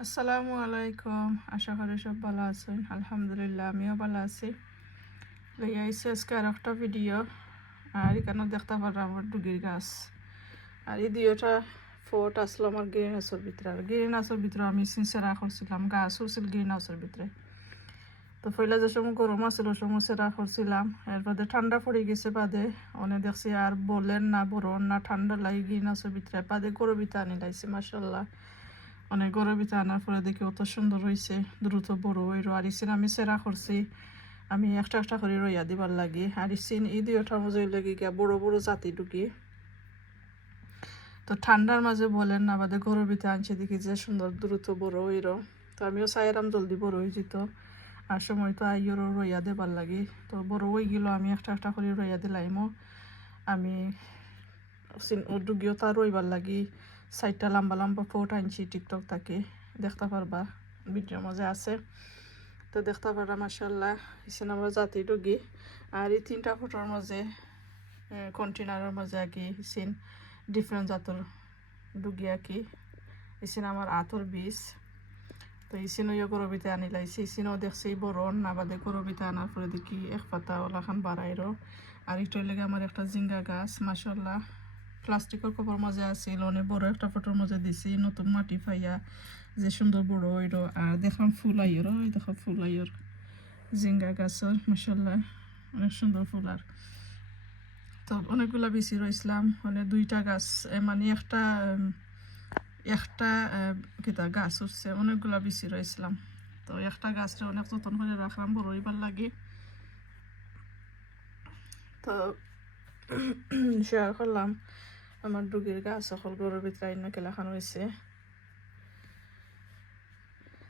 আসসালামু আলাইকুম। আশা করি সব ভালো আছেন। আলহামদুলিল্লাহ আমিও ভালো আছি। লইয়া আইসি আজকে আর একটা ভিডিও। আর এখানে দেখতে পারলাম আমার ডুগির গাছ। আর এই দুইটা ফোট আসলো আমার গ্রিন হাউসের ভিতরে। আর গ্রিন হাউসের ভিতরে আমি সেরা করছিলাম, গাছ উঠছিল গ্রিন হাউসের ভিতরে। তো পয়লা যে সময় গরম আসছিল ওই সময় সেরা করছিলাম। এর বাদে ঠান্ডা পড়ে গেছে বাদে অনেক দেখছি আর বলেন না বরণ না ঠান্ডা লাগে গ্রিন হাউসের ভিতরে। বাদে গরবিতা আনি লাইছি মাশাল্লাহ। অনেক গরবিতা আনার পরে দেখি অত সুন্দর হয়েছে, দ্রুত বড় হইল। আর ইসিন আমি সেরা করছি, আমি একটা একটা করে রইয়া দিবার লাগে। আর ইসিন এই দুইটার মাঝে লাগে গিয়া বড় বড় জাতি ঢুকি। তো ঠান্ডার মাঝে বলেন না বাদে গরবিতা আনছে দেখি যে সুন্দর দ্রুত বড় হইল। তো আমিও চাইরাম জলদি বড় হয়ে যেত। আর সময় তো আইয়রও রইয়া দেবার লাগে। তো বড় হয়ে গেল আমি একটা একটা করে রইয়া দিলাইমো। আমি ডুগিও তার রইবার লাগি 4টা লম্বা লম্বা ফোট আনছি টিকটক থেকে, দেখতে পারবা ভিডিওর মাঝে আছে। তো দেখতে পারবা মাশাল্লাহ ইসেন আমার জাতি ডুগি। আর এই 3টা ফটোর মাঝে কন্টেনারের মাঝে আঁকি ইসেন ডিফারেন্ট জাতের ডুগি আঁকি। ইসেন আমার আতর বীজ। তো ইসিনও গরবিতে আনি লাইছি। ইসিনও দেখছি বড় না বাদে গরবিতে আনার পরে দেখি এক পাতা ওলাখান বাড়াইরো। আর একটু লেগে আমার একটা জিঙ্গা গাছ মাশাল্লাহ প্লাস্টিকের কপর মাঝে আছিল, অনেক বড় একটা ফটোর মাঝে দিছি নতুন মাটি পাইয়া যে সুন্দর বড় হইল। আর দেখলাম ফুল আইয়র, ওই দেখো ফুল আইয়র জিঙ্গা গাছের মাশাল্লাহ অনেক সুন্দর ফুল। আর তো অনেকগুলা বেশি রইছিলাম, মানে 2টা গাছ মানে একটা একটা কিতা গাছ উঠছে, অনেকগুলা বেশি রয়েছিলাম। তো একটা গাছটা অনেক যত্ন করে রাখলাম বড় হইবার লাগে। তো শেয়ার করলাম আমার ডুগির গাছ সকল গরুর ভিতরে আইনা কেলাখান হয়েছে।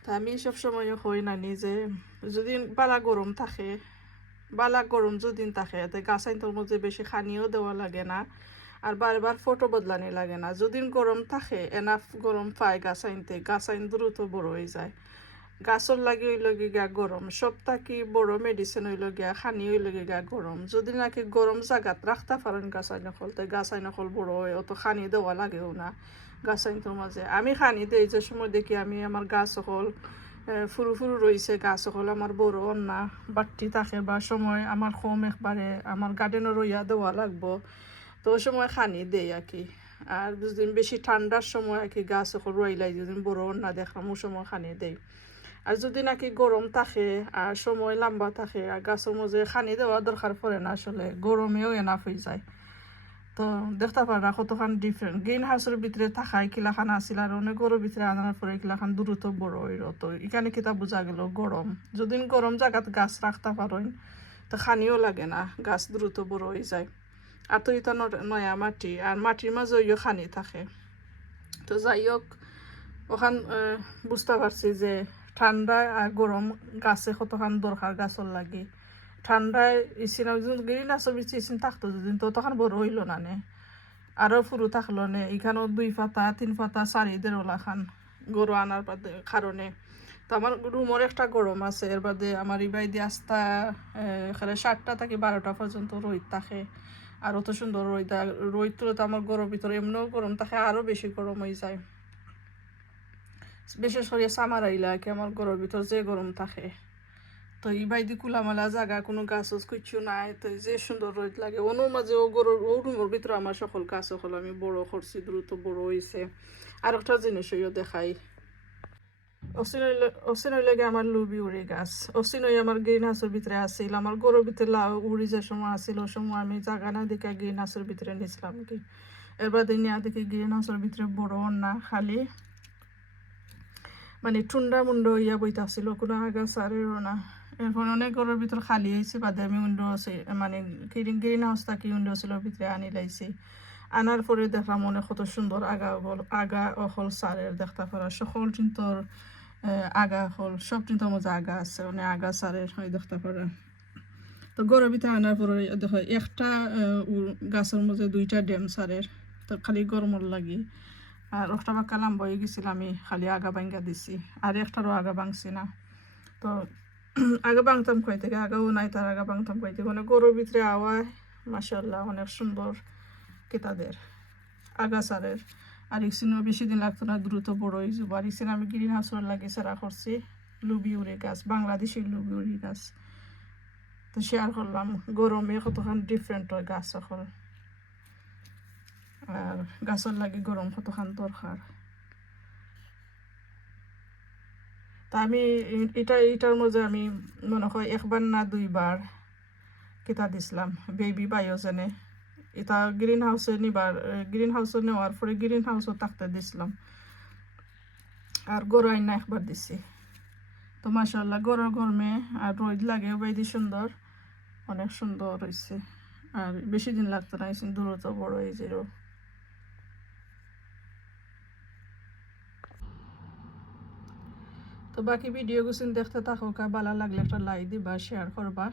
তা আমি সবসময় হই নানি যে যদি বালা গরম থাকে, বালা গরম যদিন থাকে এতে গাছ আইনটোর মধ্যে বেশি খানিও দেওয়া লাগে না, আর বারবার ফটো বদলানি লাগে না। যদিন গরম থাকে এনাফ গরম পায় গাছ আইনতে, গাছ আইন দ্রুত বড় হয়ে যায়। গাছর লাগে হইল গিয়া গরম সব থাকি বড় মেডিসিন হইল গিয়া খানি হইল গিয়া গরম। যদি নাকি গরম জায়গাত রাখতে পারেন গাছ আইন নকল, তাই গাছ আইন নকল বড় হয়, অত খানি দেওয়া লাগেও না গাছ আইনটোর মাঝে। আমি খানি দেই যে সময় দেখি আমি আমার গাছ সকল ফুরু ফুরু রয়েছে, গাছ সকল আমার বড় না বাড়তি থাকে বা সময় আমার কম একবারে আমার গার্ডেনও রইয়া দেওয়া লাগবো, তো ওই সময় খানি দেই আর কি। আর যদি বেশি ঠান্ডার সময় আর কি গাছ সকল রইলাই যদি বড় না দেখলাম ওই সময় খানি দেই। আর যদি নাকি গরম থাকে আর সময় লম্বা থাকে আর গাছের মধ্যে খানি দেওয়া দরকার পড়ে না, আসলে গরমেও এনাফ হয়ে যায়। তো দেখতে পারা কতখান ডিফারেন্ট গ্রিন হাউসের ভিতরে থাকায় কিলাখান আসিল আর অনেক গরুর ভিতরে আনার পরে কিলাখান দ্রুত বড় হইল। তো এখানে কিতা বোঝা গেল গরম যদি গরম জায়গাত গাছ রাখতে পারেন তো খানিও লাগে না, গাছ দ্রুত বড় হয়ে যায়। আর তো এটা নয়া মাটি আর মাটির মাঝে ইয়ে খানি থাকে। তো যাই হোক ওখান বুঝতে পারছি যে ঠান্ডায় আর গরম গাছে কতখান দরকার গাছর লাগে। ঠান্ডায় ইসিন গ্রিন গাছের বেশি ইসিন থাকতো যদি তো তখন বড় হইল না নে, আরও ফুরু থাকলো নে। এখানেও 2 পাতা 3 পাতা 4 ওলা খান গরু আনার কারণে। তো আমার রুমের একটা গরম আছে, এর বাদে আমার ইবাই দিয়ে আস্তা এখানে 7টা থেকে 12টা পর্যন্ত রোদ থাকে। আর অত সুন্দর রোদ, রোদ তুলে তো আমার গরমের ভিতরে এমনিও গরম থাকে, আরও বেশি গরম হয়ে যায়। বিশেষ করে সামার আইলা কি আমার ঘরের ভিতর যে গরম থাকে। তো এই বাইদি কুলামালা জায়গা কোনো গাছ কিছু নাই, তো যে সুন্দর রোদ লাগে ওনোর মাঝে ও গরুর ও রুমের ভিতরে আমার সকল গাছ সকল আমি বড় করছি, দ্রুত বড় হয়েছে। আর একটা জিনিস হইও দেখাই, অসিন হইলে আমার লুবি উড়ি গাছ। অসিন হয়ে আমার গ্রিন হাউসের ভিতরে আসছিল, আমার গরুর ভিতরে লাউ উড়ি যে সময় আসছিল ওই সময় আমি জায়গা না দেখে গ্রিন হাউসের ভিতরে নিয়েছিলাম কি। এবার দিন দেখি গ্রিন হাউসের ভিতরে বড় না খালি মানে ঠুন্ডা মুন্ড ইয়া বইতে আসছিল, কোনো আগা সারেরও না। এরপর অনেক ঘরের ভিতর খালি হয়েছে বাদে আমি উইন্ডো আছে মানে গ্রিন হাউস থাকি উইন্ডো ছিল ভিতরে আনি লাইছি। আনার পরে দেখলাম অনেক কত সুন্দর আগা অহল সারের দেখতে পারা সকল চিন্তর আগা হল সব চিন্তার মধ্যে আগা আছে, অনেক আগা সারের হয় দেখতে পারা। তো গরুর ভিতরে আনার পরে দেখো একটা গাছের মধ্যে 2টা ড্যাম সারের, তো খালি গরমর লাগি। আর একটা বাক্কা লাম্বা হয়ে গেছিল, আমি খালি আগা ভাঙ্গা দিছি আর একটারও আগা ভাঙছি না। তো আগা ভাঙতাম কই থেকে, আগাও নাই তার আগা ভাঙতাম কই থেকে। অনেক গরুর ভিতরে আওয়ায় মাশাল্লাহ অনেক সুন্দর কিতাদের আগাছারের। আর ইকসিনও বেশি দিন লাগতো না, দ্রুত বড় হয়ে যাবো। আর ইকসিন আমি গ্রিন হাউসের লাগে সেরা করছি লুবিউরি গাছ, বাংলাদেশি লুবিউরি গাছ। তো শেয়ার করলাম গরমে কতখান ডিফারেন্ট হয় গাছ এখন, আর গাছের লাগে গরম কতখান দরকার। তা আমি এটার মধ্যে আমি মনে হয় একবার না দুইবার কিতা দিছিলাম বেবি বায়োজেনে। এটা গ্রিন হাউসে নিবার, গ্রিন হাউসে নেওয়ার পরে গ্রিন হাউসও থাকতে দিছিলাম, আর গড়াই না একবার দিছি। তো মাশাআল্লাহ গড়ের গরমে আর রোদ লাগে বেদি সুন্দর, অনেক সুন্দর হয়েছে। আর বেশি দিন লাগতো না, দ্রুত বড় হয়ে যেত। তো বাকি ভিডিও গুছিন দেখতে থাকো, ভালো লাগলে একটা লাইক দিবা, শেয়ার করবা,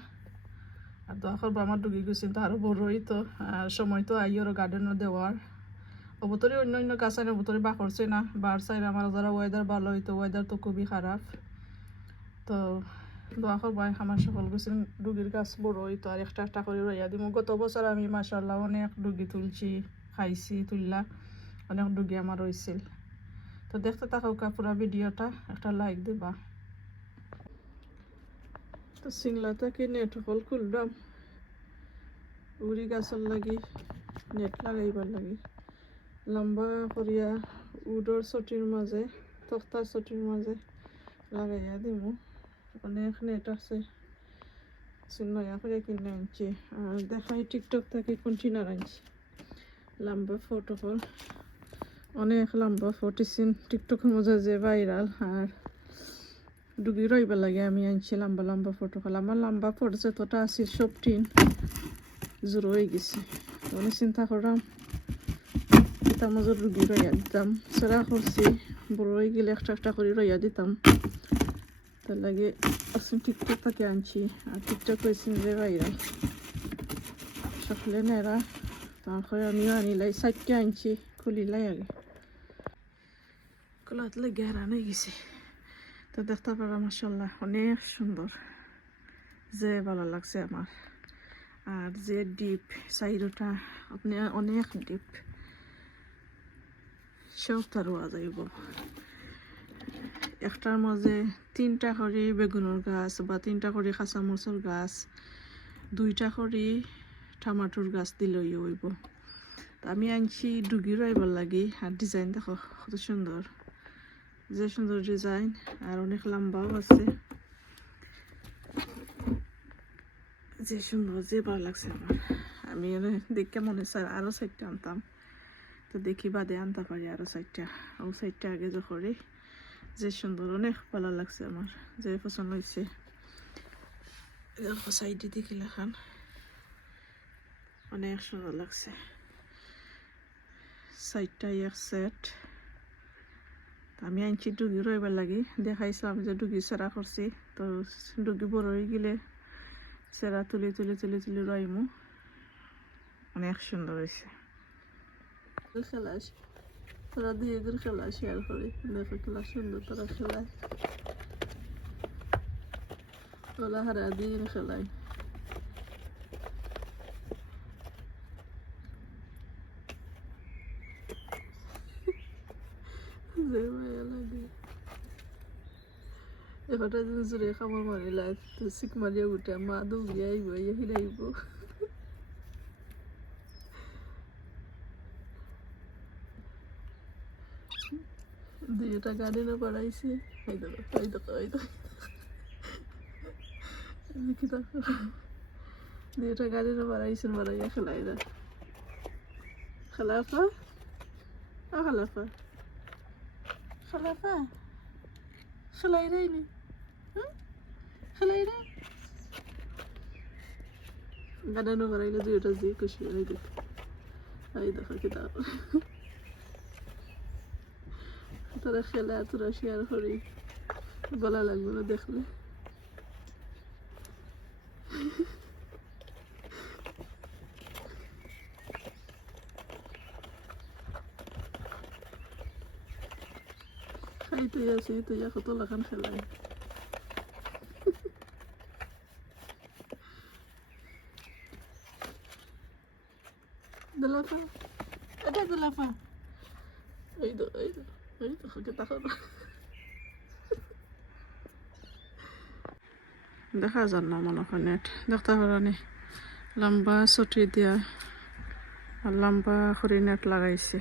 আর দোয়া করবা আমার ডুগি গুছিন তো আরও বড় হইতো। আর সময় তো আইয়েরও গার্ডেনও দেওয়ার অবতরে অন্য অন্য গাছ আইন অবতরে বা করছে না, বার সাইড আমার যারা ওয়েদার ভালো হইতো, ওয়েদার তো খুবই খারাপ। তো দোয়া করবা আমার সকল গুছিন ডুগির গাছ বড় হইতো, আর একটা একটা করে রইয়া দিব। গত বছর আমি মাশাআল্লাহ অনেক ডুগি তুলছি, খাইছি, তুললা অনেক ডুগি আমার হয়েছিল। তো দেখতে থাকো পুরো ভিডিওটা, একটা লাইক দিবা। তো সিংলা থেকে নেট হল খুললাম উড়ি গাছের লাগি, নেট লাগাইবার লাগি লম্বা করিয়া উডর চটির মাঝে, তক্তার চটির মাঝে লাগাইয়া দিমু। অনেক নেট আছে, নয়া করে কিনে আনছি। আর দেখাই টিকটক থেকে কন্টিনার আনছি, লম্বা ফটো কল, অনেক লম্বা ফটিসিন টিকটকের মধ্যে যে ভাইরাল। আর ডুগি রইবার লাগে আমি আনছি লম্বা লম্বা ফটো কল। আমার লম্বা ফটো যতটা আছে সব টিন জোর হয়ে গেছে। অনেক চিন্তা করলাম এটার মধ্যে ডুগি রইয়া দিতাম, সেরা করছি বড় হয়ে গেলে একটা একটা করে রইয়া দিতাম। তার লাগে আসুন টিকটক থেকে আনছি। আর টিকটক হয়েছে যে ভাইরাল সকলে নেরা, তারপরে আমিও আনিলাই, সাইডকে আনছি খুলিলাই আগে খোলাত লেগে হারান হয়ে গেছে। তো দেখতে পারা মাশাআল্লাহ অনেক সুন্দর, যে ভালো লাগছে আমার। আর যে ডিপ সাইডটা আপনি অনেক ডিপ, সেও রোয়া যাইব। একটার মাঝে 3টা করে বেগুনের গাছ বা 3টা করে কাঁচামরিচের গাছ, 2টা করে টমাটোর গাছ দিলেই হইব। আমি আনছি ডুগি রইবার লাগি। আর ডিজাইন দেখো কত সুন্দর, যে সুন্দর ডিজাইন, আর অনেক লম্বাও আছে, যে সুন্দর, যে ভালো লাগছে আমার। আমি দেখে মনে চাই আরও 4টা আনতাম, তো দেখি বাদে আনতে পারি আরও 4টা। ও 4টা আগে যখন যে সুন্দর, অনেক ভালো লাগছে আমার, যে পছন্দ হয়েছে। দেখো সাইডে দেখি লেখান অনেক সুন্দর লাগছে। 4টা এক সেট। আমি আনছি ডুগি রইবার লাগি, দেখাইছিলাম যে ডুগি সেরা করছি। তো ডুগি বড় হয়ে গেলে সেরা তুলে তুলে তুলে তুলে রইমু, অনেক সুন্দর হয়েছে। খেলাস তোরা দিয়ে খেলা শেয়ার করি, দেখো খেলা সুন্দর তোরা খেলায়, তোলা হারা দিয়ে খেলায়। যে মায়া লাগে এখানটা দিন জোরে খামার মারিলা, তো চিক মারিয়া উঠে মা দৌড়িয়ে আইব, হিলাইব। দুইটা গার্ডেনও বাড়াইছে, এই দেখো এই দেখো এই দেখো, দেখি দেখো দুইটা গার্ডেনও বাড়াইছেন, বাড়াইয়া খেলাই না। খালাফা ও খালাফা, খালাফা খেলাই রাইনি, খেলাই রাই গার্ডেনও বাড়াইলে দুইটা যে খুশি। এই দেখো এই দেখো কি দেখো, তোরা খেলে আর তোরা শেয়ার করি, ভালো লাগবে না দেখলে। খাইতে আছি তুই কত লাখান খেলাই। দুলাফা, এটা দুলাফা, এই দেখো কি দেখো না। দেখা যান না মনে হয় নেট দেখতে পারানি লম্বা ছুটি দিয়া আর লম্বা করে নেট লাগাইছে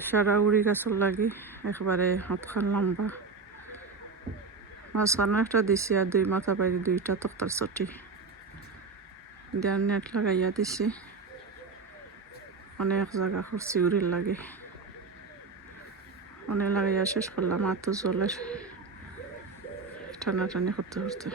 সারা উড়ি গাছের লাগি একবারে হাতখান লম্বা মাঝখানে একটা দিছি আর দুই মাথা বাইরে দুইটা তক্তার ছুটি দেওয়ার নেট লাগাইয়া দিছি অনেক জায়গা করছি উড়ির লাগে অনেক লাগাইয়া শেষ করলাম আর তো জলের টানাটানি করতে করতে